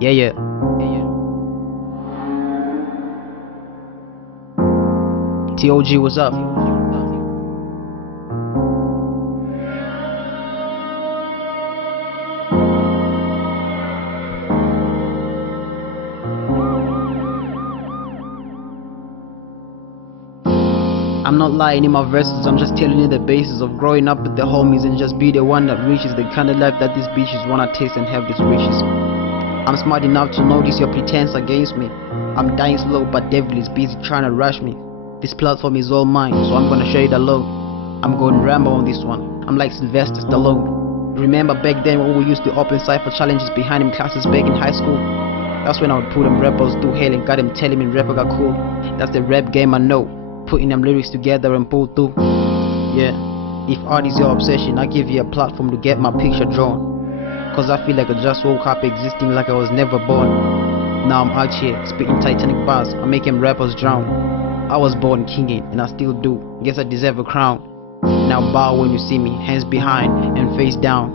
Yeah, yeah. TOG, what's up? I'm not lying in my verses, I'm just telling you the basis of growing up with the homies and just be the one that reaches the kind of life that these bitches wanna taste and have these riches. I'm smart enough to notice your pretense against me. I'm dying slow, but devil is busy trying to rush me. This platform is all mine, so I'm gonna share it alone. I'm going Rambo on this one. I'm like Sylvester Stallone. Remember back then when we used to open cypher challenges behind them classes back in high school? That's when I would put them rappers through hell and got them telling me rapper got cool. That's the rap game I know. Putting them lyrics together and pull through. Yeah, if art is your obsession, I give you a platform to get my picture drawn. Cause I feel like I just woke up existing like I was never born. Now I'm out here, spitting titanic bars, I'm making rappers drown. I was born kinging, and I still do, guess I deserve a crown. Now bow when you see me, hands behind and face down.